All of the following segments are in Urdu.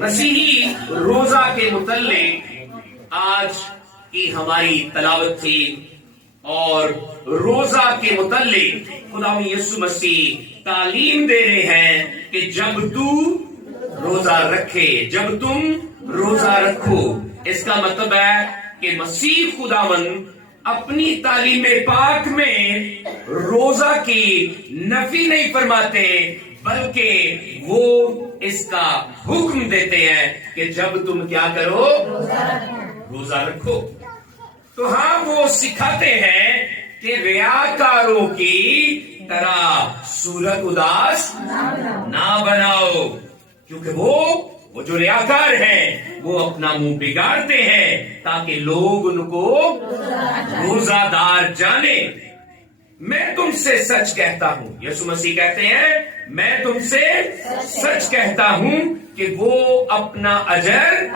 مسیحی روزہ کے متعلق آج کی ہماری تلاوت تھی، اور روزہ کے متعلق خدا یسوع مسیح تعلیم دے رہے ہیں کہ جب تو روزہ رکھے، جب تم روزہ رکھو، اس کا مطلب ہے کہ مسیح خداوند اپنی تعلیم پاک میں روزہ کی نفی نہیں فرماتے، بلکہ وہ اس کا حکم دیتے ہیں کہ جب تم کیا کرو، روزہ رکھو۔ تو ہاں وہ سکھاتے ہیں کہ ریاکاروں کی طرح صورت اداس نہ بناؤ، کیونکہ وہ جو ریاکار ہیں وہ اپنا منہ بگاڑتے ہیں تاکہ لوگ ان کو روزہ دار جانے۔ میں تم سے سچ کہتا ہوں، یسوع مسیح کہتے ہیں میں تم سے سچ کہتا ہوں کہ وہ اپنا اجر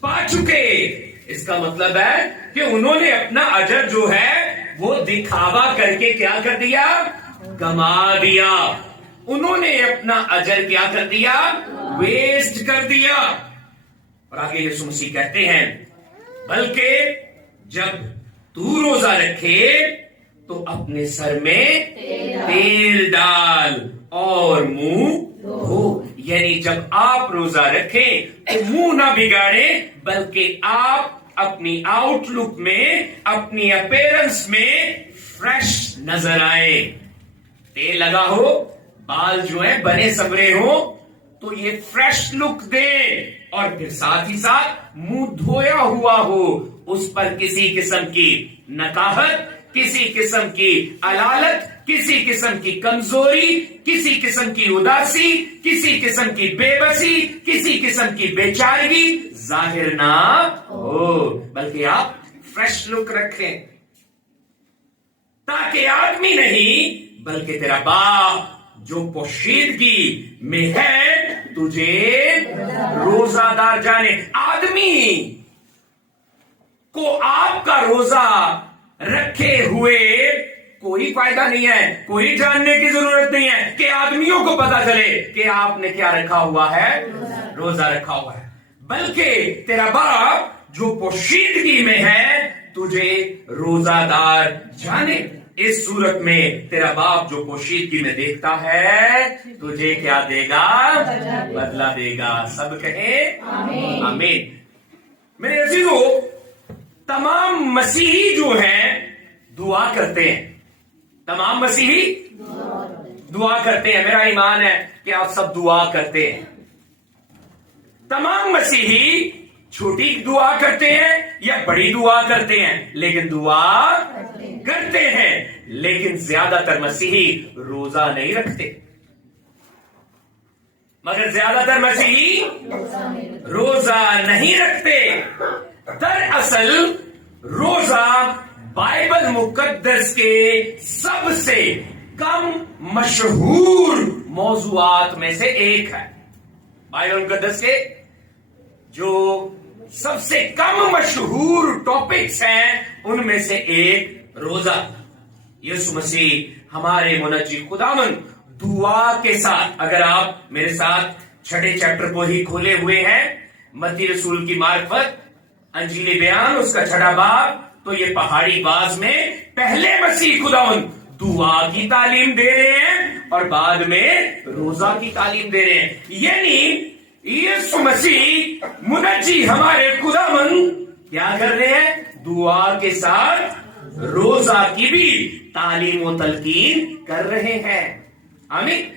پا چکے۔ اس کا مطلب ہے کہ انہوں نے اپنا اجر جو ہے وہ دکھاوا کر کے کیا کر دیا، گما دیا۔ انہوں نے اپنا اجر کیا کر دیا، ویسٹ کر دیا۔ اور آگے یسوع مسیح کہتے ہیں بلکہ جب تو روزہ رکھے تو اپنے سر میں تیل ڈال اور منہ دھو، یعنی جب آپ روزہ رکھیں تو منہ نہ بگاڑیں، بلکہ آپ اپنی آؤٹ لک میں، اپنی اپیرنس میں فریش نظر آئے۔ تیل لگا ہو، بال جو ہیں بنے سنورے ہو تو یہ فریش لک دے، اور پھر ساتھ ہی ساتھ منہ دھویا ہوا ہو، اس پر کسی قسم کی نکاہت، کسی قسم کی علالت، کسی قسم کی کمزوری، کسی قسم کی اداسی، کسی قسم کی بے بسی، کسی قسم کی بے چارگی ظاہر نہ ہو، بلکہ آپ فریش لک رکھیں، تاکہ آدمی نہیں بلکہ تیرا باپ جو پوشیدگی میں ہے تجھے روزہ دار جانے۔ آدمی کو آپ کا روزہ رکھے ہوئے کوئی فائدہ نہیں ہے، کوئی جاننے کی ضرورت نہیں ہے کہ آدمیوں کو پتا چلے کہ آپ نے کیا رکھا ہوا ہے، روزہ رکھا ہوا ہے، بلکہ تیرا باپ جو پوشیدگی میں ہے تجھے روزہ دار جانے۔ اس صورت میں تیرا باپ جو پوشیدگی میں دیکھتا ہے تجھے کیا دے گا، بدلہ دے گا۔ سب کہیں آمین۔ میرے عزیزو، تمام مسیحی جو ہیں دعا کرتے ہیں، تمام مسیحی دعا کرتے ہیں۔ میرا ایمان ہے کہ آپ سب دعا کرتے ہیں۔ تمام مسیحی چھوٹی دعا کرتے ہیں یا بڑی دعا کرتے ہیں، لیکن دعا کرتے ہیں، لیکن زیادہ تر مسیحی روزہ نہیں رکھتے۔ مگر زیادہ تر مسیحی روزہ نہیں رکھتے۔ دراصل روزہ بائبل مقدس کے سب سے کم مشہور موضوعات میں سے ایک ہے۔ بائبل مقدس کے جو سب سے کم مشہور ٹاپکس ہیں ان میں سے ایک روزہ۔ یسوع مسیح ہمارے منجی خداوند دعا کے ساتھ، اگر آپ میرے ساتھ 6 چیپٹر کو ہی کھولے ہوئے ہیں، متی رسول کی معرفت، انجیل بیان اس کا 6 باب، تو یہ پہاڑی باز میں پہلے مسیح خداوند دعا کی تعلیم دے رہے ہیں اور بعد میں روزہ کی تعلیم دے رہے ہیں۔ یعنی یسوع مسیح منجی ہمارے خداوند کیا کر رہے ہیں، دعا کے ساتھ روزہ کی بھی تعلیم و تلقین کر رہے ہیں۔ آمین۔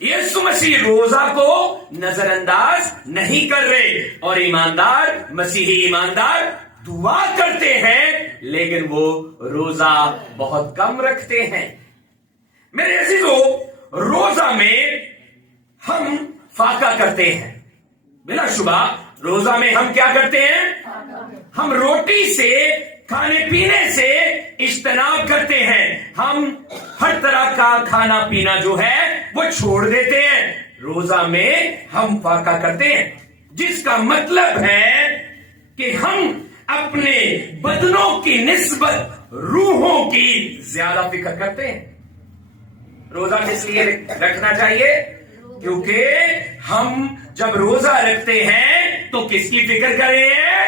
یسوع مسیح روزہ کو نظر انداز نہیں کر رہے، اور ایماندار مسیحی ایماندار دعا کرتے ہیں لیکن وہ روزہ بہت کم رکھتے ہیں۔ میرے عزیزو، روزہ میں ہم فاقہ کرتے ہیں، بلا شبہ روزہ میں ہم کیا کرتے ہیں، ہم روٹی سے، کھانے پینے سے اجتناب کرتے ہیں، ہم ہر طرح کا کھانا پینا جو ہے وہ چھوڑ دیتے ہیں۔ روزہ میں ہم فاقہ کرتے ہیں، جس کا مطلب ہے کہ ہم اپنے بدنوں کی نسبت روحوں کی زیادہ فکر کرتے ہیں۔ روزہ کس لیے رکھنا چاہیے؟ کیونکہ ہم جب روزہ رکھتے ہیں تو کس کی فکر کر رہے ہیں؟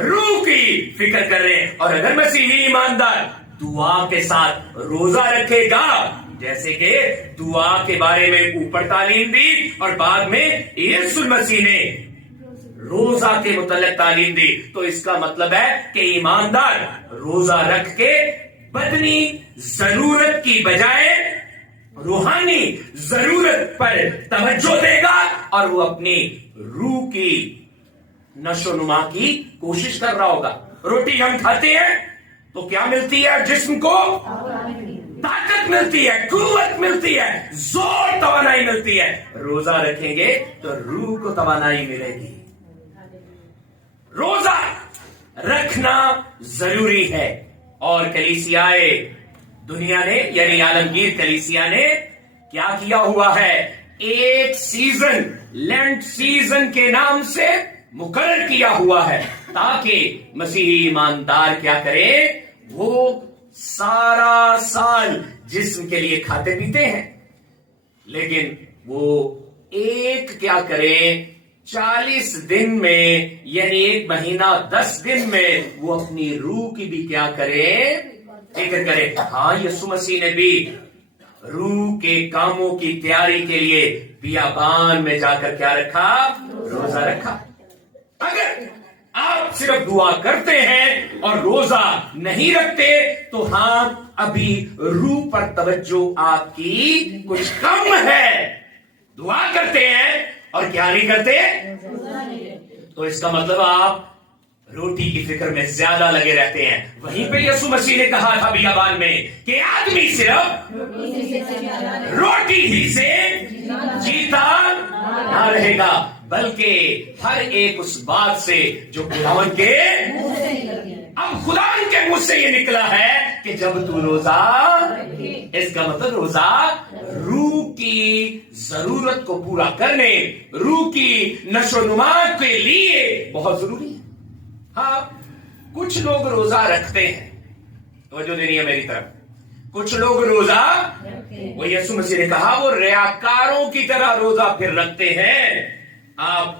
روح کی فکر کر رہے ہیں. اور اگر مسیحی ایماندار دعا کے ساتھ روزہ رکھے گا، جیسے کہ دعا کے بارے میں اوپر تعلیم دی اور بعد میں یسوع مسیح نے روزہ کے متعلق تعلیم دی، تو اس کا مطلب ہے کہ ایماندار روزہ رکھ کے بدنی ضرورت کی بجائے روحانی ضرورت پر توجہ دے گا اور وہ اپنی روح کی نشو نما کی کوشش کر رہا ہوگا. روٹی ہم کھاتے ہیں تو کیا ملتی ہے؟ جسم کو طاقت ملتی ہے، قوت ملتی ہے، زور، توانائی ملتی ہے. روزہ رکھیں گے تو روح کو توانائی ملے گی. روزہ رکھنا ضروری ہے. اور کلیسیائے دنیا نے یعنی عالمگیر کلیسیا نے کیا کیا ہوا ہے؟ ایک سیزن لینٹ سیزن کے نام سے مقرر کیا ہوا ہے تاکہ مسیحی ایماندار کیا کرے؟ وہ سارا سال جسم کے لیے کھاتے پیتے ہیں، لیکن وہ ایک کیا کرے؟ 40 دن میں یعنی 1 مہینہ 10 دن میں وہ اپنی روح کی بھی کیا کرے؟ فکر کرے. ہاں، یسوع مسیح نے بھی روح کے کاموں کی تیاری کے لیے بیابان میں جا کر کیا رکھا؟ روزہ رکھا. اگر آپ صرف دعا کرتے ہیں اور روزہ نہیں رکھتے تو ہاں ابھی روح پر توجہ آپ کی کچھ کم ہے. دعا کرتے ہیں اور کیا نہیں کرتے؟ تو اس کا مطلب آپ روٹی کی فکر میں زیادہ لگے رہتے ہیں. وہیں پہ یسوع مسیح نے کہا تھا بیابان میں کہ آدمی صرف روٹی ہی سے جیتا نہ رہے گا بلکہ ہر ایک اس بات سے جو خداوند کے اب خداوند کے منہ سے یہ نکلا ہے کہ جب تو روزہ، اس کا مطلب روزہ روح کی ضرورت کو پورا کرنے، روح کی نشو نما کے لیے بہت ضروری ہے. ہاں، کچھ لوگ روزہ رکھتے ہیں، توجہ دینی ہے میری طرف. کچھ لوگ روزہ، وہ یسوع مسیح نے کہا وہ ریاکاروں کی طرح روزہ پھر رکھتے ہیں. آپ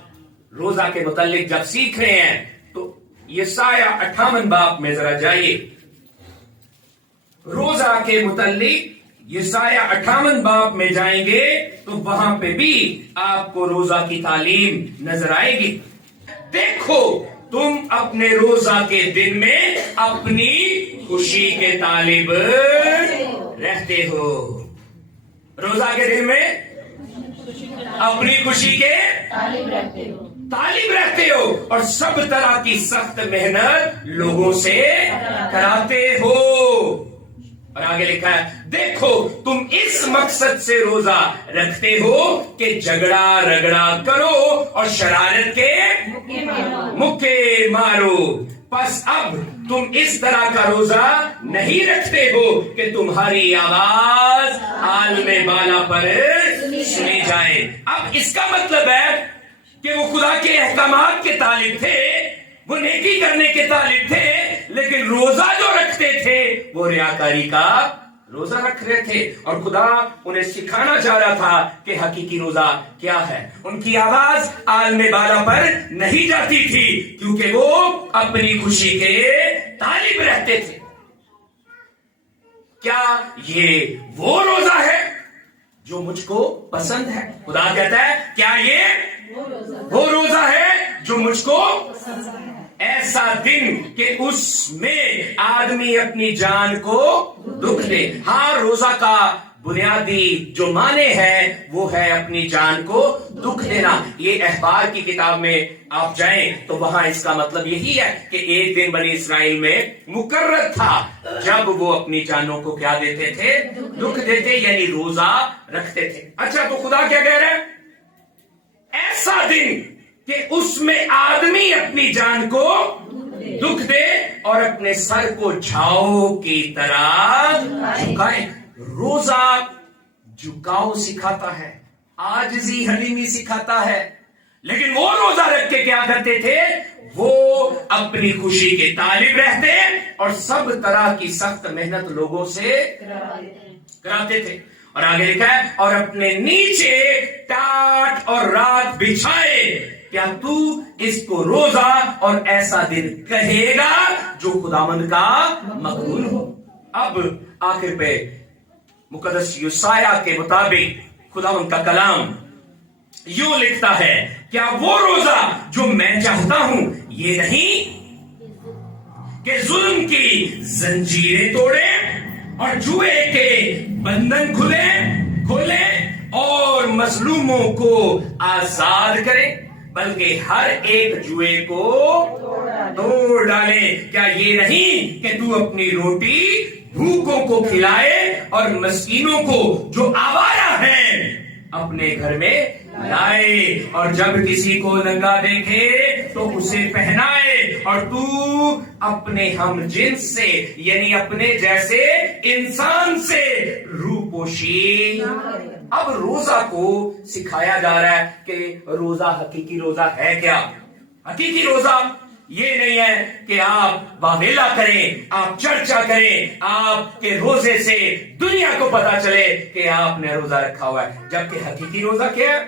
روزہ کے متعلق جب سیکھ رہے ہیں تو یسایہ 58 باب میں ذرا جائیے. روزہ کے متعلق یسایہ 58 باب میں جائیں گے تو وہاں پہ بھی آپ کو روزہ کی تعلیم نظر آئے گی. دیکھو، تم اپنے روزہ کے دن میں اپنی خوشی کے طالب رہتے ہو. روزہ کے دن میں اپنی خوشی کے طالب رہتے ہو اور سب طرح کی سخت محنت لوگوں سے کراتے ہو. اور آگے لکھا ہے، دیکھو تم اس مقصد سے روزہ رکھتے ہو کہ جھگڑا رگڑا کرو اور شرارت کے مکے مارو. پس اب تم اس طرح کا روزہ نہیں رکھتے ہو کہ تمہاری آواز عالم بالا پر سنی جائے. اب اس کا مطلب ہے کہ وہ خدا کے احکامات کے طالب تھے، وہ نیکی کرنے کے طالب تھے، لیکن روزہ جو رکھتے تھے وہ ریاکاری کا روزہ رکھ رہے تھے. اور خدا انہیں سکھانا چاہ رہا تھا کہ حقیقی روزہ کیا ہے. ان کی آواز عالم بالا پر نہیں جاتی تھی کیونکہ وہ اپنی خوشی کے طالب رہتے تھے. کیا یہ وہ روزہ ہے جو مجھ کو پسند ہے؟ خدا کہتا ہے کیا یہ وہ روزہ ہے جو مجھ کو ایسا دن کہ اس میں آدمی اپنی جان کو دکھ دے. ہاں، روزہ کا بنیادی جو معنی ہے وہ ہے اپنی جان کو دکھ دینا. یہ احبار کی کتاب میں آپ جائیں تو وہاں اس کا مطلب یہی ہے کہ ایک دن بنی اسرائیل میں مقرر تھا جب وہ اپنی جانوں کو کیا دیتے تھے؟ دکھ دیتے، یعنی روزہ رکھتے تھے. اچھا، تو خدا کیا کہہ رہا ہے؟ ایسا دن کہ اس میں آدمی اپنی جان کو دکھ دے اور اپنے سر کو جھاؤ کی طرح جھکائے. روزہ جھکاؤ سکھاتا ہے، عاجزی حلیمی سکھاتا ہے. لیکن وہ روزہ رکھ کے کیا کرتے تھے؟ وہ اپنی خوشی کے طالب رہتے اور سب طرح کی سخت محنت لوگوں سے کراتے تھے. اور آگے لکھا ہے اور اپنے نیچے ٹاٹ اور رات بچھائے. کیا تو اس کو روزہ اور ایسا دن کہے گا جو خداوند کا مقبول ہو؟ اب آخر پہ مقدس یسایہ کے مطابق خداوند کا کلام یوں لکھتا ہے، کیا وہ روزہ جو میں چاہتا ہوں یہ نہیں کہ ظلم کی زنجیریں توڑے اور جوئے کے بندھن کھولے اور مظلوموں کو آزاد کرے، بلکہ ہر ایک جوئے کو توڑ ڈالے. کیا یہ نہیں کہ تو اپنی روٹی بھوکوں کو کھلائے اور مسکینوں کو جو آوارہ ہیں اپنے گھر میں لائے، اور جب کسی کو ننگا دیکھے تو اسے پہنائے، اور تو اپنے ہم جنس سے یعنی اپنے جیسے انسان سے روپوشی. اب روزہ کو سکھایا جا رہا ہے کہ روزہ حقیقی روزہ ہے کیا. حقیقی روزہ یہ نہیں ہے کہ آپ واویلا کریں، آپ چرچا کریں، آپ کے روزے سے دنیا کو پتا چلے کہ آپ نے روزہ رکھا ہوا ہے. جبکہ حقیقی روزہ کیا ہے؟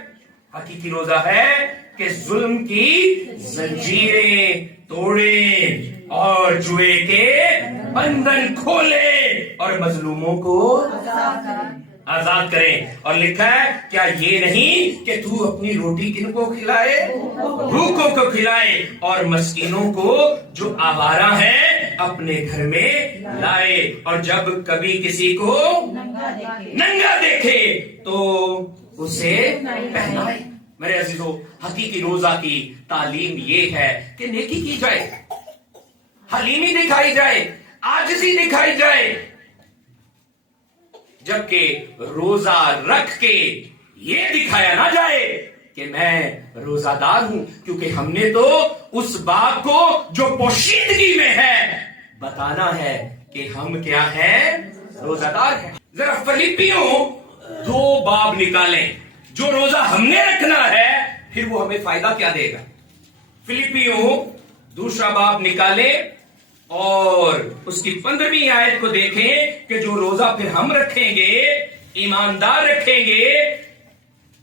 حقیقی روزہ ہے کہ ظلم کی زنجیریں توڑے اور جوئے کے بندھن کھولے اور مظلوموں کو آزاد کریں. اور لکھا ہے کیا یہ نہیں کہ تو اپنی روٹی کن کو کھلائے؟ بھوکوں کو کھلائے اور مسکینوں کو جو آوارہ ہیں اپنے گھر میں لائے، اور جب کبھی کسی کو ننگا دیکھے تو اسے پہنائے. میرے عزیزو، حقیقی روزہ کی تعلیم یہ ہے کہ نیکی کی جائے، حلیمی دکھائی جائے، عاجزی دکھائی جائے، جبکہ روزہ رکھ کے یہ دکھایا نہ جائے کہ میں روزہ دار ہوں، کیونکہ ہم نے تو اس بات کو جو پوشیدگی میں ہے بتانا ہے کہ ہم کیا ہیں، روزہ دار ہیں. ذرا فلیپیوں 2 باب نکالیں. جو روزہ ہم نے رکھنا ہے پھر وہ ہمیں فائدہ کیا دے گا. فلیپیوں 2 باب نکالیں اور اس کی 15ویں آیت کو دیکھیں کہ جو روزہ پھر ہم رکھیں گے، ایماندار رکھیں گے،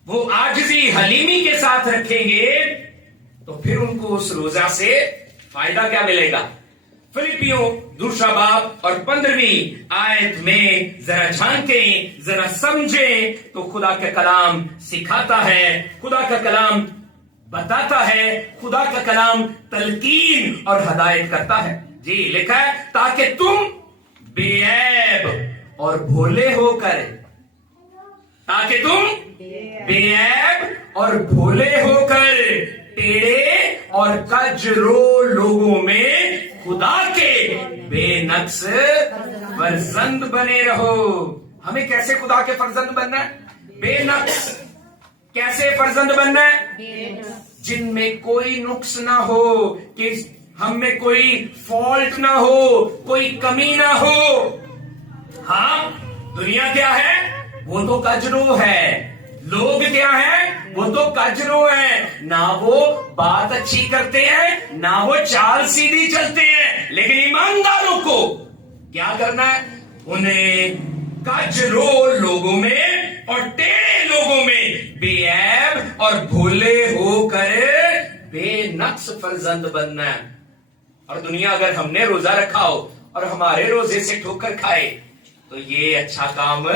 وہ عاجزی حلیمی کے ساتھ رکھیں گے، تو پھر ان کو اس روزہ سے فائدہ کیا ملے گا. فلیپیوں 2 باب اور 15ویں آیت میں ذرا جھانکیں، ذرا سمجھیں تو خدا کا کلام سکھاتا ہے، خدا کا کلام بتاتا ہے، خدا کا کلام تلقین اور ہدایت کرتا ہے. جی لکھا ہے تاکہ تم بے عیب اور بھولے ہو کر، تاکہ تم بے عیب اور بھولے ہو کر ٹیڑے اور کجرو لوگوں میں خدا کے بے نقص فرزند بنے رہو. ہمیں کیسے خدا کے فرزند بننا ہے؟ بے نقص. کیسے فرزند بننا ہے؟ جن میں کوئی نقص نہ ہو، کہ ہم میں کوئی فالٹ نہ ہو، کوئی کمی نہ ہو. ہاں دنیا کیا ہے؟ وہ تو کجرو ہے. لوگ کیا ہیں؟ وہ تو کجرو ہیں. نہ وہ بات اچھی کرتے ہیں، نہ وہ چال سیدھی چلتے ہیں. لیکن ایمانداروں کو کیا کرنا ہے؟ انہیں کجرو لوگوں میں اور ٹیڑے لوگوں میں بے عیب اور بھولے ہو کر بے نقص فرزند بننا ہے. اور دنیا اگر ہم نے روزہ رکھا ہو اور ہمارے روزے سے ٹھوکر کھائے تو یہ اچھا کام